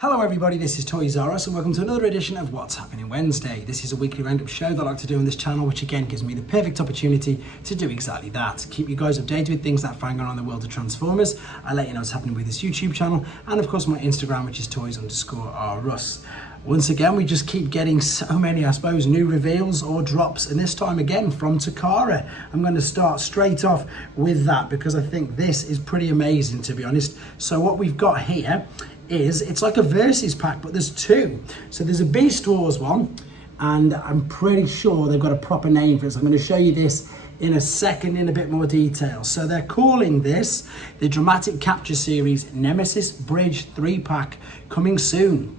Hello everybody, this is Toys R Us and welcome to another edition of What's Happening Wednesday. This is a weekly roundup show that I like to do on this channel, which again gives me the perfect opportunity to do exactly that. Keep you guys updated with things that are going on in the world of Transformers. I let you know what's happening with this YouTube channel and of course my Instagram, which is toys_R_us. Once again, we just keep getting so many, I suppose, new reveals or drops, and this time again from Takara. I'm going to start straight off with that because I think this is pretty amazing, to be honest. So what we've got here is, it's like a Versus pack, but there's two. So there's a Beast Wars one, and I'm pretty sure they've got a proper name for it. So I'm going to show you this in a second in a bit more detail. So they're calling this the Dramatic Capture Series Nemesis Bridge 3-pack, coming soon.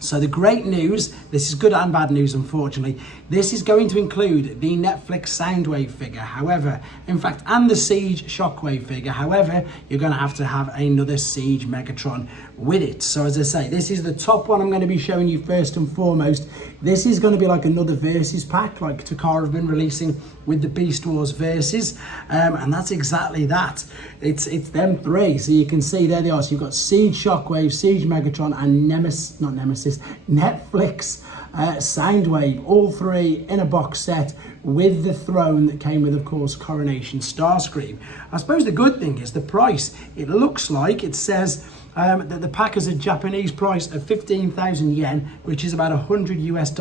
So the great news, this is good and bad news unfortunately, this is going to include the Netflix Soundwave figure, however, in fact, and the Siege Shockwave figure, however, you're going to have another Siege Megatron with it. So as I say, this is the top one I'm going to be showing you first and foremost. This is going to be like another Versus pack, like Takara have been releasing with the Beast Wars Versus, and that's exactly that. It's them three, so you can see there they are. So you've got Siege Shockwave, Siege Megatron, and Netflix Soundwave, all three in a box set with the throne that came with, of course, Coronation Starscream. I suppose the good thing is the price. It looks like it says that the pack has a Japanese price of 15,000 yen, which is about $100 US,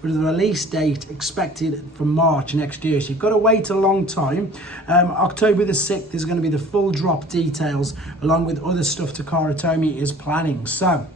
with a release date expected for March next year. So you've got to wait a long time. October the 6th is going to be the full drop details, along with other stuff Takara Tomy is planning. So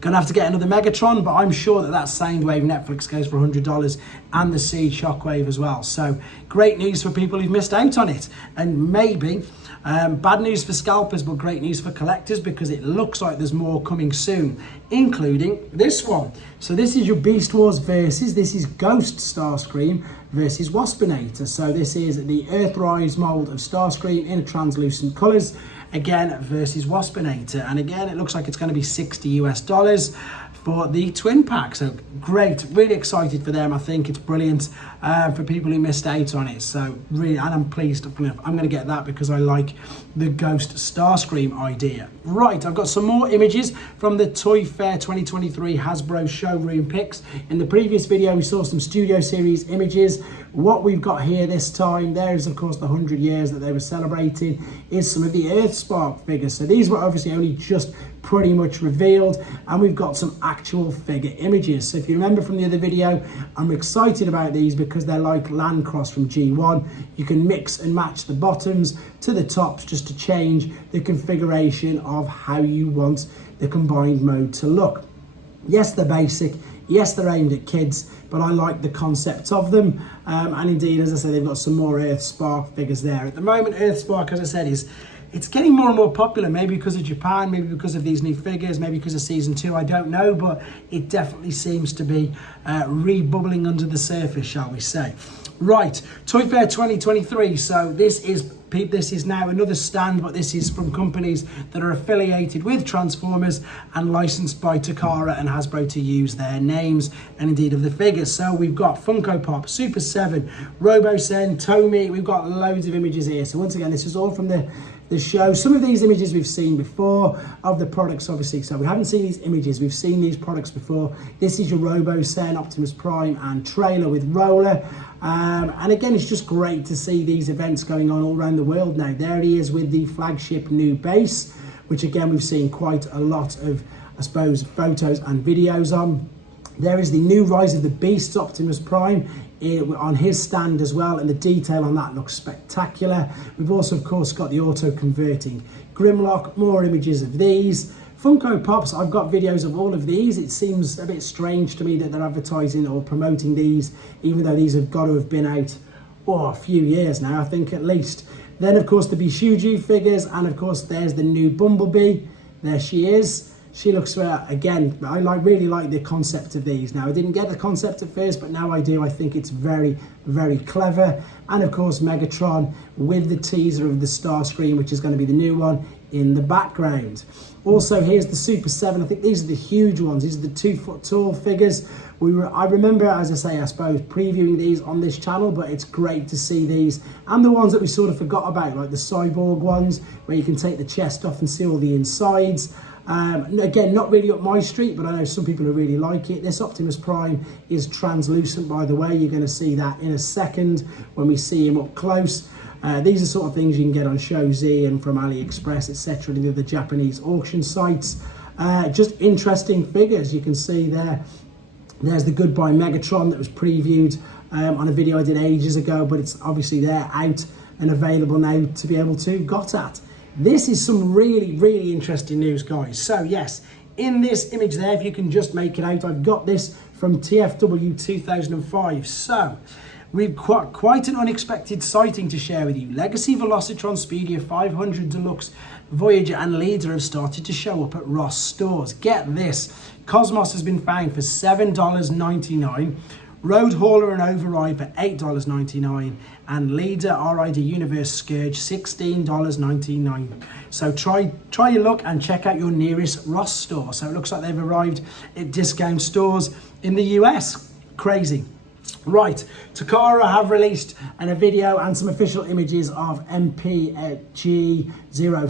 gonna have to get another Megatron, but I'm sure that Soundwave Netflix goes for $100, and the Siege Shockwave as well. So great news for people who've missed out on it, and maybe bad news for scalpers, but great news for collectors, because it looks like there's more coming soon, including this one. So this is your Beast Wars Versus. This is Ghost Starscream versus Waspinator. So this is the Earthrise mold of Starscream in translucent colours, again versus Waspinator, and again it looks like it's going to be $60 US for the twin pack. So great, really excited for them. I think it's brilliant for people who missed out on it. So really, and I'm pleased, I'm going to get that because I like the Ghost Starscream idea. Right, I've got some more images from the Toy Fair 2023 Hasbro showroom picks. In the previous video we saw some Studio Series images. What we've got here this time, there is of course the 100 years that they were celebrating, is some of the Earthspark figures. So these were obviously only just pretty much revealed, and we've got some actual figure images. So if you remember from the other video, I'm excited about these because they're like Landcross from G1. You can mix and match the bottoms to the tops just to change the configuration of how you want the combined mode to look. Yes, they're basic. Yes, they're aimed at kids, but I like the concept of them. And indeed, as I said, they've got some more Earthspark figures there. At the moment, Earthspark, as I said, it's getting more and more popular, maybe because of Japan, maybe because of these new figures, maybe because of season 2, I don't know, but it definitely seems to be re-bubbling under the surface, shall we say. Right, Toy Fair 2023, so this is now another stand, but this is from companies that are affiliated with Transformers and licensed by Takara and Hasbro to use their names and indeed of the figures. So we've got Funko Pop, Super 7, Robo-Sen, Tomy, we've got loads of images here. So once again, this is all from the show. Some of these images we've seen before of the products, obviously, so we haven't seen these images, we've seen these products before. This is your Robo-Sen, Optimus Prime and trailer with Roller. And again, it's just great to see these events going on all around the world now. There he is with the flagship new base, which again, we've seen quite a lot of, I suppose, photos and videos on. There is the new Rise of the Beasts Optimus Prime on his stand as well, and the detail on that looks spectacular. We've also, of course, got the auto-converting Grimlock, more images of these. Funko Pops, I've got videos of all of these. It seems a bit strange to me that they're advertising or promoting these, even though these have got to have been out a few years now, I think at least. Then, of course, the Bishuju figures, and of course, there's the new Bumblebee. There she is. She looks, again, I really like the concept of these. Now, I didn't get the concept at first, but now I do. I think it's very, very clever. And of course, Megatron with the teaser of the Starscream, which is going to be the new one, in the background. Also, here's the Super 7. I think these are the huge ones. These are the 2-foot tall figures. I remember, as I say, I suppose, previewing these on this channel, but it's great to see these. And the ones that we sort of forgot about, like the Cyborg ones, where you can take the chest off and see all the insides. Again, not really up my street, but I know some people who really like it. This Optimus Prime is translucent, by the way. You're going to see that in a second when we see him up close. These are sort of things you can get on ShowZ and from AliExpress, etc., and the other Japanese auction sites. Just interesting figures. You can see there. There's the Goodbye Megatron that was previewed on a video I did ages ago, but it's obviously there, out and available now to be able to got at. This is some really, really interesting news, guys. So yes, in this image there, if you can just make it out, I've got this from TFW 2005. So we've got quite an unexpected sighting to share with you. Legacy Velocitron Speedia 500 Deluxe, Voyager and Leader have started to show up at Ross stores. Get this, Cosmos has been found for $7.99, Road Hauler and Override for $8.99, and Leader RID Universe Scourge $16.99. So try your luck and check out your nearest Ross store. So it looks like they've arrived at discount stores in the US. Crazy. Right, Takara have released a video and some official images of MPG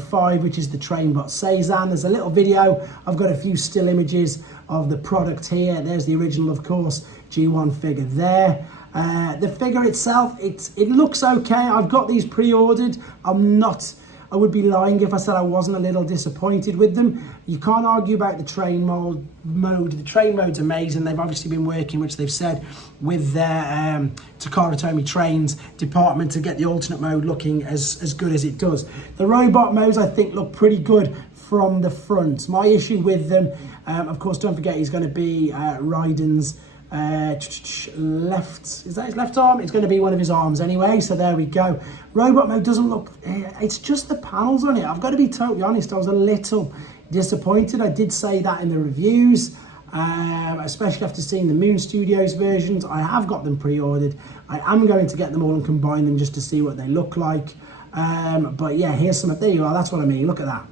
05, which is the Trainbot Seizan. There's a little video. I've got a few still images of the product here. There's the original, of course, G1 figure there. The figure itself, it looks okay. I've got these pre-ordered. I would be lying if I said I wasn't a little disappointed with them. You can't argue about the train mode. The train mode's amazing. They've obviously been working, which they've said, with their Takara Tomy Trains department to get the alternate mode looking as good as it does. The robot modes, I think, look pretty good from the front. My issue with them, of course, don't forget he's going to be Raiden's left, is that his left arm? It's going to be one of his arms anyway, so there we go. Robot mode doesn't look, it's just the panels on it. I've got to be totally honest, I was a little disappointed. I did say that in the reviews, especially after seeing the Moon Studios versions. I have got them pre-ordered. I am going to get them all and combine them just to see what they look like. But yeah, here's some, there you are, that's what I mean, look at that.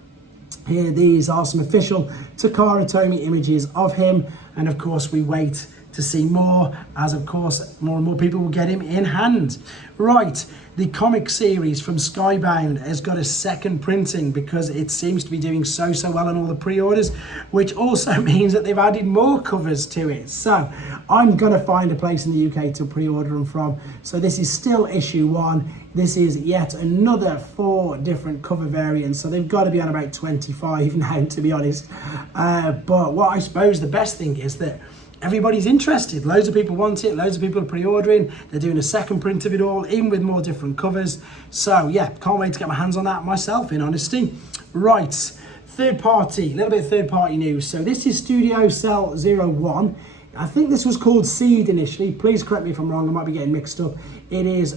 Here, these are some official Takara Tomy images of him, and of course we wait to see more, as of course more and more people will get him in hand. Right, the comic series from Skybound has got a second printing because it seems to be doing so well on all the pre-orders, which also means that they've added more covers to it. So I'm gonna find a place in the UK to pre-order them from. So this is still issue 1. This is yet another 4 different cover variants, so they've got to be on about 25 now, to be honest. But what I suppose the best thing is that everybody's interested. Loads of people want it, loads of people are pre-ordering. They're doing a second print of it all, in with more different covers. So yeah, can't wait to get my hands on that myself, in honesty. Right, third party, a little bit of third party news. So this is Studio Cell 01. I think this was called Seed initially. Please correct me if I'm wrong, I might be getting mixed up. It is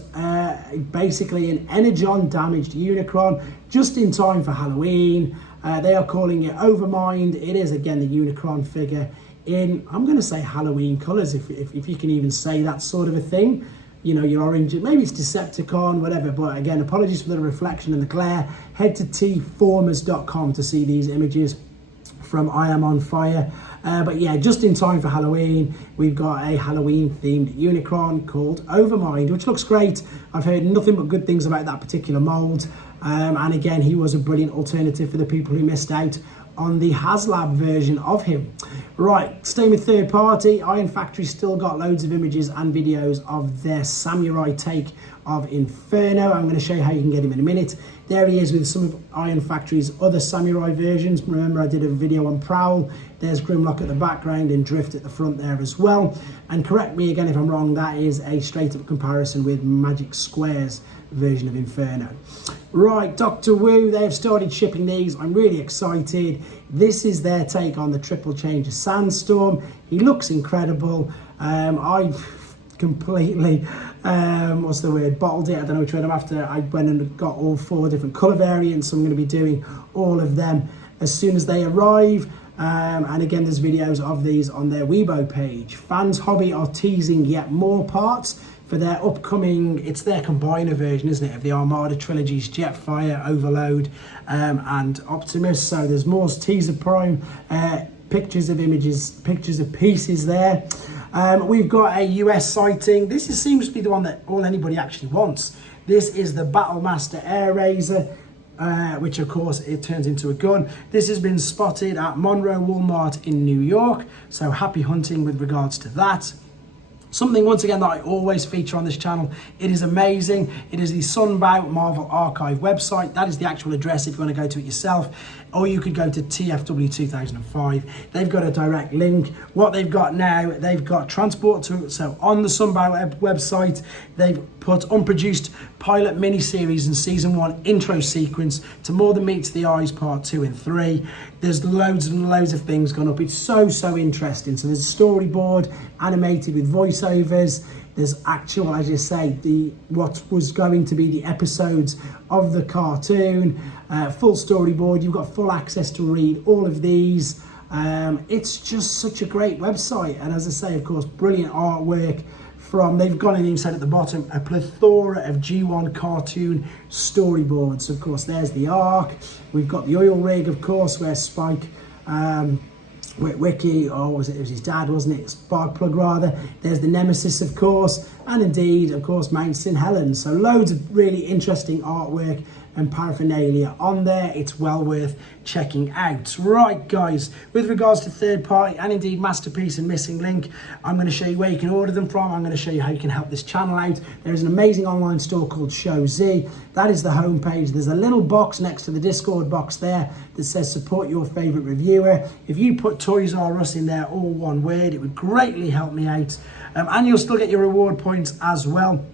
basically an Energon damaged Unicron, just in time for Halloween. They are calling it Overmind. It is again the Unicron figure in, I'm going to say Halloween colours, if you can even say that sort of a thing. You know, your orange, maybe it's Decepticon, whatever, but again, apologies for the reflection and the glare. Head to tformers.com to see these images from I Am On Fire. But yeah, just in time for Halloween, we've got a Halloween-themed Unicron called Overmind, which looks great. I've heard nothing but good things about that particular mould. And again, he was a brilliant alternative for the people who missed out on the HasLab version of him. Right, staying with third party, Iron Factory still got loads of images and videos of their samurai take of Inferno. I'm going to show you how you can get him in a minute. There he is with some of Iron Factory's other samurai versions. Remember, I did a video on Prowl. There's Grimlock at the background and Drift at the front there as well. And correct me again if I'm wrong, that is a straight up comparison with Magic Square's version of Inferno. Right, Doctor Wu, they have started shipping these. I'm really excited. This is their take on the triple change of Sandstorm. He looks incredible. I've completely, what's the word, bottled it. I don't know which word I'm after. I went and got all 4 different colour variants. So I'm going to be doing all of them as soon as they arrive. And again, there's videos of these on their Weibo page. Fans Hobby are teasing yet more parts for their upcoming, it's their combiner version, isn't it, of the Armada trilogies, Jetfire, Overload, and Optimus. So there's more teaser prime pictures of images, pictures of pieces there. We've got a US sighting. This seems to be the one that anybody actually wants. This is the Battlemaster Air Razor. which of course it turns into a gun. This has been spotted at Monroe Walmart in New York, so happy hunting with regards to that. Something, once again, that I always feature on this channel. It is amazing. It is the Sunbow Marvel Archive website. That is the actual address if you want to go to it yourself. Or you could go to TFW 2005. They've got a direct link. What they've got now, they've got transport to, so on the Sunbow website, they've put unproduced pilot miniseries and season 1 intro sequence to More Than Meets the Eyes part 2 and 3. There's loads and loads of things gone up. It's so interesting. So there's a storyboard animated with voiceovers. There's actual, as you say, what was going to be the episodes of the cartoon, full storyboard. You've got full access to read all of these. It's just such a great website. And as I say, of course, brilliant artwork from, they've gone and even said at the bottom, a plethora of G1 cartoon storyboards. Of course, there's the Ark. We've got the oil rig, of course, where Spike, Wiki, or it was his dad, wasn't it? Sparkplug rather. There's the Nemesis, of course, and indeed, of course, Mount St. Helens. So loads of really interesting artwork and paraphernalia on there. It's well worth checking out. Right, guys, with regards to third party and indeed Masterpiece and Missing Link, I'm going to show you where you can order them from. I'm going to show you how you can help this channel out. There's an amazing online store called Show Z. That is the homepage. There's a little box next to the Discord box there that says support your favorite reviewer. If you put Toys R Us in there, all one word, it would greatly help me out. And you'll still get your reward points as well.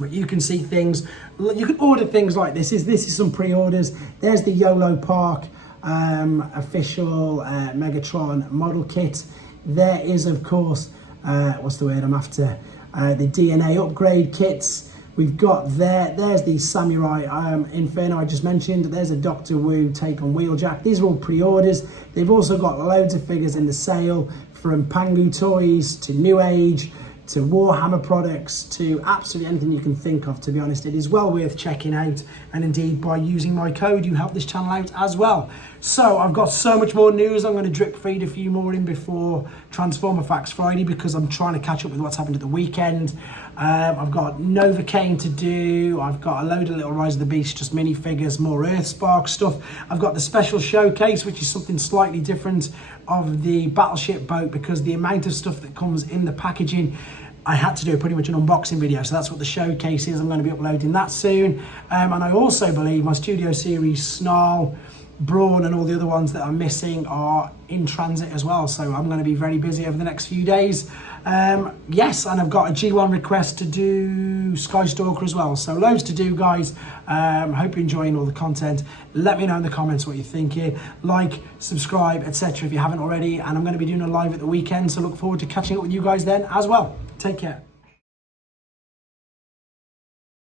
But you can see things, you can order things like this is some pre-orders. There's the YOLO Park official Megatron model kit. There is, of course, what's the word I'm after, the DNA upgrade kits. We've got there's the Samurai Inferno I just mentioned. There's a Doctor Wu take on Wheeljack. These are all pre-orders. They've also got loads of figures in the sale, from Pangu Toys to New Age to Warhammer products, to absolutely anything you can think of. To be honest, it is well worth checking out, and indeed by using my code you help this channel out as well. So I've got so much more news. I'm going to drip feed a few more in before Transformer Facts Friday, because I'm trying to catch up with what's happened at the weekend. I've got Novocaine to do. I've got a load of little Rise of the Beast, just minifigures, more Earthspark stuff. I've got the special showcase, which is something slightly different, of the Battleship boat, because the amount of stuff that comes in the packaging, I had to do pretty much an unboxing video, so that's what the showcase is. I'm going to be uploading that soon. And I also believe my Studio Series Snarl, Brawn and all the other ones that I'm missing are in transit as well, so I'm going to be very busy over the next few days. Yes, and I've got a G1 request to do Skystalker as well, so loads to do, guys. Hope you're enjoying all the content. Let me know in the comments what you're thinking. Like, subscribe, etc. if you haven't already, and I'm going to be doing a live at the weekend, so look forward to catching up with you guys then as well. Take care.